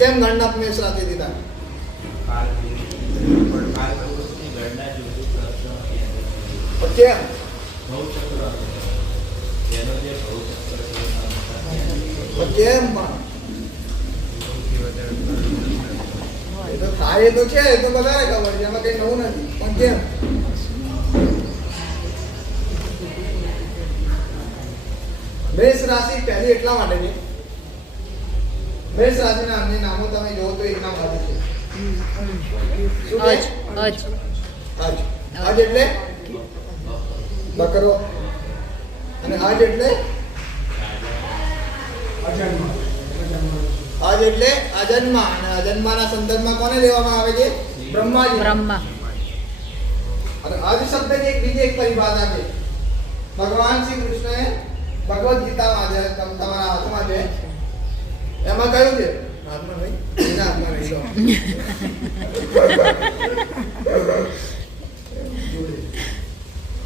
કેમ ગણના મેષ રાશિ દીધા? કેમ? કેમ એ તો થાય એ તો છે, એ તો બધાને ખબર છે, એમાં કઈ નવું નથી. પણ કેમ? મેષ રાશિ પહેલી એટલા માટે છે, મેષ રાશિના અન્ય નામો તમે જોવો તો એક નામ અજ છે. શું છે? અજ. અજ. અજ એટલે બકરો, અને અજ એટલે અજન્મા. અજ એટલે અજન્મા, અને અજન્માના સંદર્ભમાં કોને લેવામાં આવે છે? બ્રહ્માજી. બ્રહ્મા. અને અજ શબ્દની બીજી એક પરિભાષા છે. ભગવાન શ્રી કૃષ્ણએ ભગવદ ગીતામાં, જે તમારા હાથમાં છે, એમાં કહ્યું છે, હાથમાં નહીં, એના હાથમાં નહીં,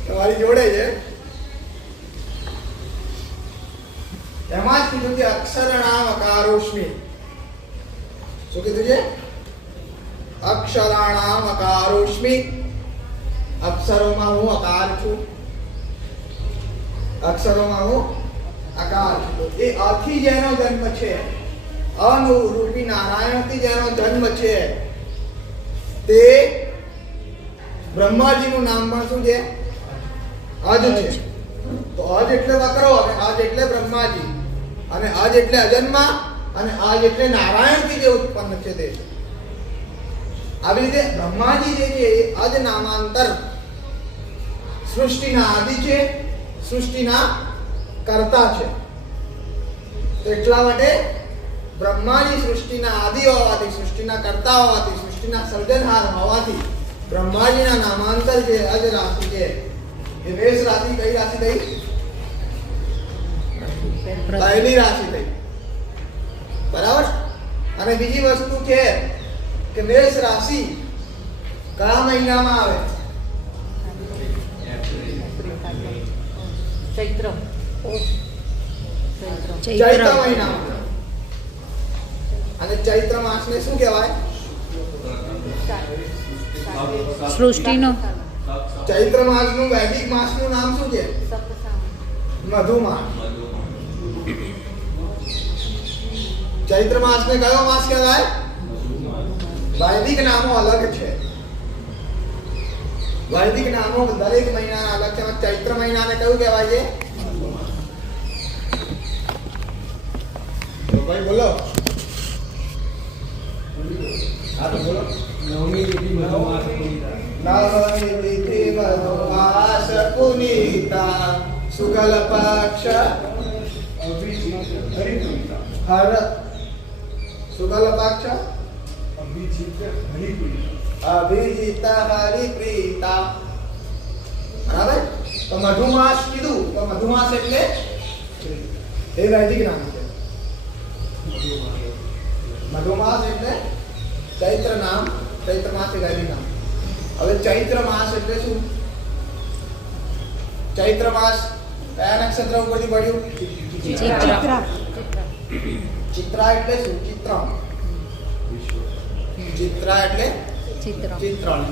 તમારી જોડે છે, એમાં જ કીધું કે અક્ષરણામ અકારોષ્મિ. શું કીધું છે? અક્ષરાણામ અકારોષ્મિ. અક્ષરોમાં હું અકાર છું, અક્ષરોમાં હું અકાર છું. એ અથી જેનો જન્મ છે, અનુરૂપી નારાયણથી જેનો જન્મ છે, તે બ્રહ્માજીનું નામ પણ શું છે? અજ છે. તો અજ એટલે વકરો, અને અજ એટલે બ્રહ્માજી, અને અજ એટલે અજન્મા, અને અજ એટલે નારાયણથી જે ઉત્પન્ન છે તે. આવી રીતે બ્રહ્માજી જે છે એ અજ નામાંતર સૃષ્ટિના આદિ છે, સૃષ્ટિના કર્તા છે. એટલા માટે બ્રહ્માજી સૃષ્ટિના આદિ હોવાથી, સૃષ્ટિના કર્તા હોવાથી, સૃષ્ટિના સર્જનહાર હોવાથી બ્રહ્માજીના નામાંતર જે અજ રાશિ છે એ મેષ રાશિ કઈ રાશિ થઈ? પહેલી રાશિ થઈ. બરાબર. અને બીજી વસ્તુ છે કે મેષ રાશિ કયા મહિનામાં આવે? ચૈત્ર. ચૈત્ર મહિનામાં. અને ચૈત્ર માસને શું કહેવાય? સૃષ્ટિનો ચૈત્ર માસનું વૈદિક માસનું નામ શું છે? મધુમાસ. ચૈત્ર માસને કયો માસ કહેવાય? વૈદિક નામો અલગ છે. વૈદિક નામો દરેક મહિનાના અલગ છે. ચૈત્ર મહિનાને કયું કહેવાય છે? ભાઈ બોલો. હા તો બોલો. નવમી તિથિ મધુમાસ પુનીતા શુક્લ પક્ષ હર શુક્લ પક્ષ અભિજીત હરિપ્રીતા. બરાબર. તો મધુમાસ કીધું તો મધુમાસ એટલે એ વૈદિક નામ છે. મધુમાસ એટલે ચૈત્ર નામ, ચૈત્ર માસ એ વૈદિક નામ. હવે ચૈત્ર માસ એટલે શું? ચૈત્ર માસ કયા નક્ષત્ર ઉપરથી પડ્યું? ચિત્રા. ચિત્રા એટલે શું? ચિત્રમ. ચિત્રા એટલે ચિત્રણ.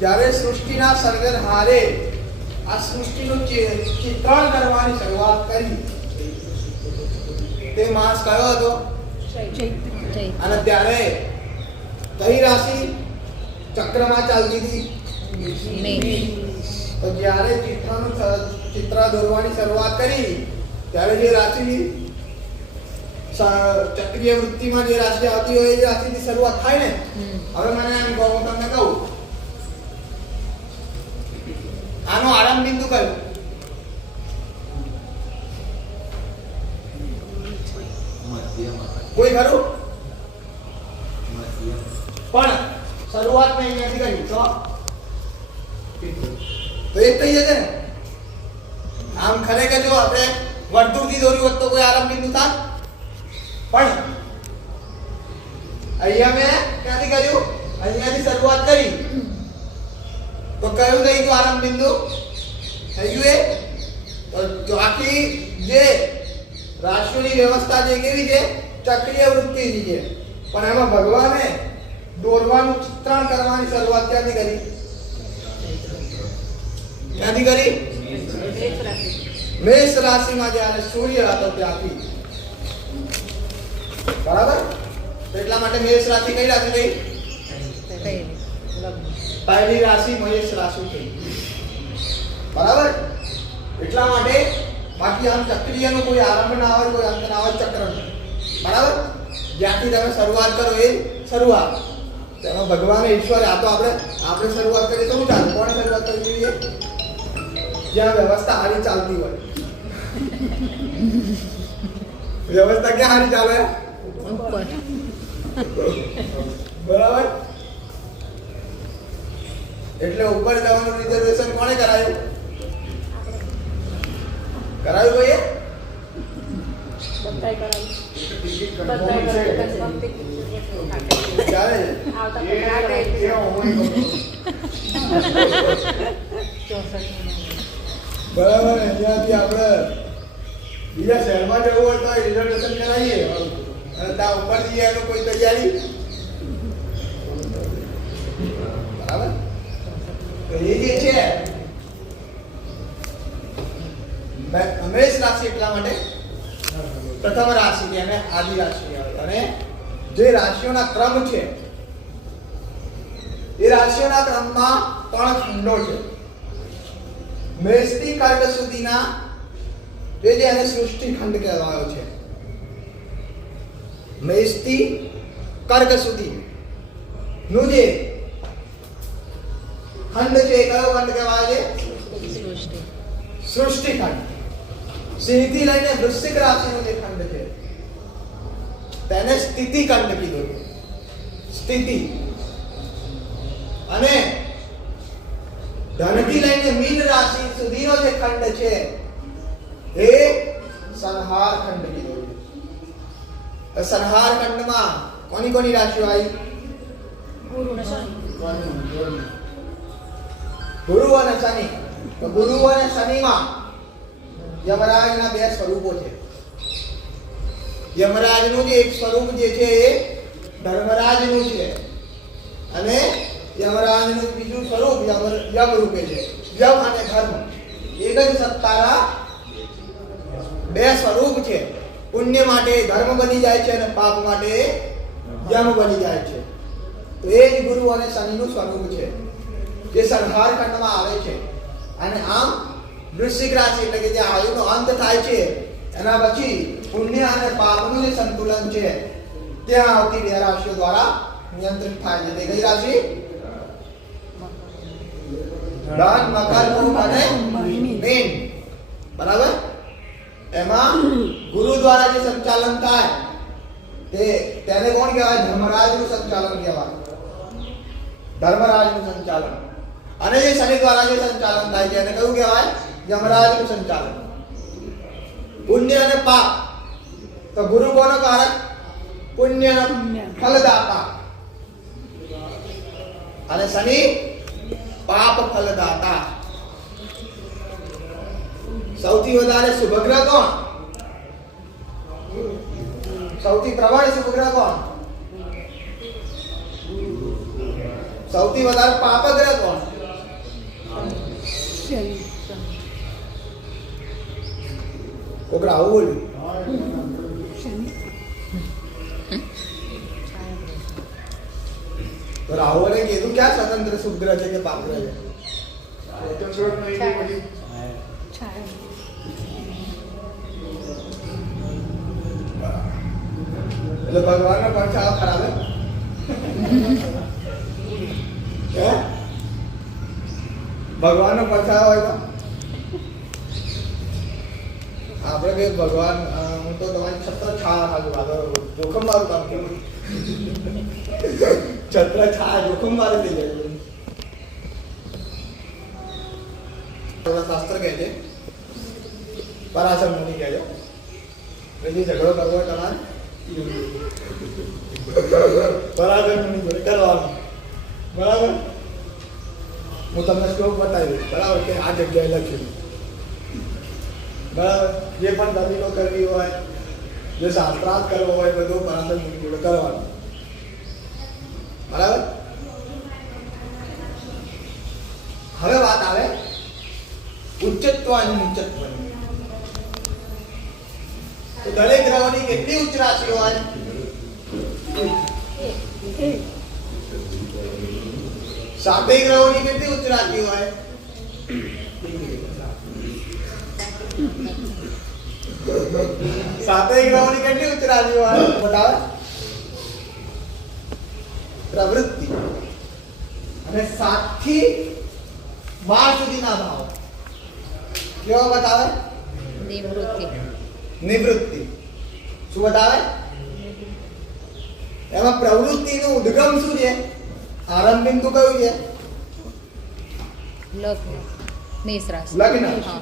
જ્યારે સૃષ્ટિના સર્જનહારે આ સૃષ્ટિનું ચિત્રણ કરવાની શરૂઆત કરી તે માસ કયો હતો? અને ત્યારે કઈ રાશિ ચક્રમાં ચાલતી હતી? તો જ્યારે ચિત્ર દોરવાની શરૂઆત કરી ત્યારે જે રાશિ ચક્રીય વૃત્તિમાં જે રાશિ આવતી હોય એ રાશિથી શરૂઆત થાય ને. હવે મને એમ કહો, હું તમને કહું આનો આરંભ બિંદુ કયું? કોઈ ખરું? પણ શરૂઆત મેં અહીંયાથી કરી તો એક થઈ જશે ને. આમ ખરેખર જો આપણે વર્તુળથી દોર્યું હોત તો કોઈ આરંભ બિંદુ થાય, પણ અહીંયા મેં ક્યાંથી કર્યું? અહીંયાથી શરૂઆત કરી તો કયું થઈ ગયું આરંભ બિંદુ? થઈ ગયું એ. તો આખી જે રાશિઓની વ્યવસ્થા છે કેવી છે? ચક્રીય વૃત્તિ છે, પણ એમાં ભગવાને દોરવાનું ચિત્રણ કરવાની શરૂઆત ક્યાંથી કરી? ક્યાંથી કરી? મેષ રાશિમાં જ્યારે સૂર્ય હતો ત્યાંથી. બરાબર? તો એટલા માટે મેષ રાશિ કઈ રાશિ થઈ? પહેલી રાશિ મેષ રાશિ થઈ. બરાબર? એટલા માટે બાકી આમ ચક્રીયનો કોઈ આરંભ ના હોય, કોઈ અંત ના હોય ચક્રનો. બરાબર? જ્યાંથી તમે શરૂઆત કરો એ શરૂઆત. તેમાં ભગવાન ઈશ્વર આ તો આપણે શરૂઆત કરીએ તો શું ચાલે? કોણે શરૂઆત કરવી જોઈએ? જ્યાં વ્યવસ્થા હારી ચાલતી હોય. વ્યવસ્થા ક્યાં હારી ચાલે? ઉપર. બરાબર? એટલે ઉપર જવાનું રિઝર્વેશન કોણે કરાયું? કરાયું ભાઈ? બધાય કરાવી. ચાલે આવતા એ હોય. બરાબર. અહીંયાથી આપણે બીજા શહેરમાં જવું હોય તો રિઝર્વેશન કરાવીએ અને ત્યાં ઉપર જઈએ એનો કોઈ તૈયારી. બરાબર? તો એ જે છે મેષ રાશિ એટલા માટે પ્રથમ રાશિ છે અને આદિ રાશિ આવે. અને જે રાશિઓના ક્રમ છે એ રાશિઓના ક્રમમાં 3 ખંડો છે. મેષથી કર્ક સુધીના જે એને સૃષ્ટિ ખંડ કહેવાયો છે. મેષથી કર્ક સુધી નું જે ખંડ છે એ કયો ખંડ કહેવાય છે? સૃષ્ટિ. સૃષ્ટિ ખંડ. સિંહથી લઈને વૃશ્ચિક રાશિનો જે ખંડ છે તેને સ્થિતિ ખંડ કીધો છે. સ્થિતિ. અને ધનથી લઈને મીન રાશિ સુધીનો જે ખંડ છે એ સંહાર ખંડ કીધો છે. સંહાર ખંડમાં કોની કોની રાશિઓ આવી? ગુરુ અને શનિ. તો ગુરુ અને શનિમાં યમરાજના 2 સ્વરૂપો છે. યમરાજનું જે એક સ્વરૂપ જે છે એ ધર્મરાજનું છે અને યમરાજનું બીજું સ્વરૂપ યમ રૂપે છે. યમ અને ધર્મ એક જ સત્તાના 2 સ્વરૂપ છે. પુણ્ય માટે ધર્મ બની જાય છે અને પાપ માટે યમ બની જાય છે. તો એ જ ગુરુ અને શનિનું સ્વરૂપ છે જે સંહાર ખંડમાં આવે છે. અને આમ વૃશ્ચિક રાશિ એટલે કે જે આયુનો અંત થાય છે એના પછી પુણ્ય અને પાપનું જે સંતુલન છે ત્યાં આવતી 2 રાશિઓ દ્વારા નિયંત્રિત થાય છે. તે કઈ રાશિ? ધન, મકર, કુંભ અને મીન. બરાબર? એમાં ગુરુ દ્વારા જે સંચાલન થાય તેને કોણ કહેવાય? ધર્મરાજનું સંચાલન કહેવાય. ધર્મરાજનું સંચાલન. અને જે શનિ દ્વારા જે સંચાલન થાય છે એને કયું કહેવાય? યમરાજનું સંચાલન. પુણ્ય અને પાપ. તો ગુરુ કોનો કારક? પુણ્ય ફલદાતા. અને શનિ પાપ ફલદાતા. સૌથી વધારે શુભ ગ્રહ કોણ? સૌથી પ્રબળ શુભ ગ્રહ કોણ? સૌથી વધારે પાપ ગ્રહ કોણ? કોકરા આવું બોલ્યું. તો રાહુલે કીધું ક્યાં સ્વતંત્ર શુભ ગ્રહ છે કે પાપ ગ્રહ છે? એટલે ભગવાનનો પડછાયો ખરાબ હે? ભગવાનનો પડછાયો હોય તો આપણે કે ભગવાન હું તો તમારી છત્ર છાયા જોખમ મારું કામ કેવું? છત્ર છાયા જોખમ મારું થઈ જાય. શાસ્ત્ર કહે છે, પરાશર મુનિ કહે છે, પછી ઝઘડો કરવો હોય તમારે પરાશર મુનિ જોડે કરવાનો. બરાબર? હું તમને શ્લોક બતાવી દઈશ. બરાબર? કે આ જગ્યાએ લખ્યું. બરાબર? જે પણ દલીલો કરવી હોય જે શાસ્ત્રાર્થ કરવો હોય એ બધું પરાશર મુનિ જોડે કરવાનું. બરાબર. હવે વાત આવે ઉચ્ચત્વ અને નીચત્વની. તો દરેક ગ્રહોની કેટલી ઉચ્ચ રાશિઓ હોય? સાતેય ગ્રહોની કેટલી ઉચ્ચ રાશિઓ હોય? સાતેય ગ્રહોની કેટલી ઉચ્ચ રાશિઓ હોય? બતાવે પ્રવૃત્તિ અને 7 થી 12 સુધીના ભાવ કેવો બતાવે? નિવૃત્તિ. નિવૃત્તિ. શું બતાવે? એમાં પ્રવૃત્તિનું ઉદ્ગમ શું છે? આરંભ બિંદુ કયું છે? લગ્ન. મેષ રાશિ. લગ્ન. હા.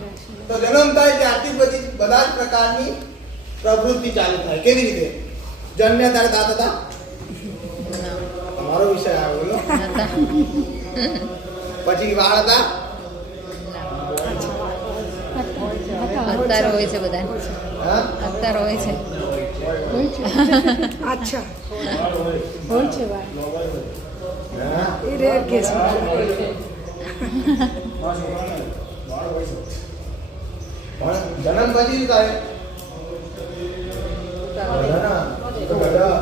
તો જન્મ થાય ત્યારથી બધી બધા જ પ્રકારની પ્રવૃત્તિ ચાલુ થાય. કેવી રીતે? જન્મ્યા ત્યારે દાંત હતા? ના. તમારો વિષય આવ્યો બોલો. નતા. પછી વાળ હતા? અત્યારે હોય છે બધા. હા? અત્યારે હોય છે. अच्छा હોય છે વાત હા? એ રેર કેસ પણ જન્મ પછી શું થાય? બધાના. તો બધા.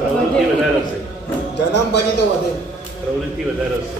પ્રવૃત્તિ વધારે હશે. જન્મ પછી તો વધે. પ્રવૃત્તિ વધારે હશે.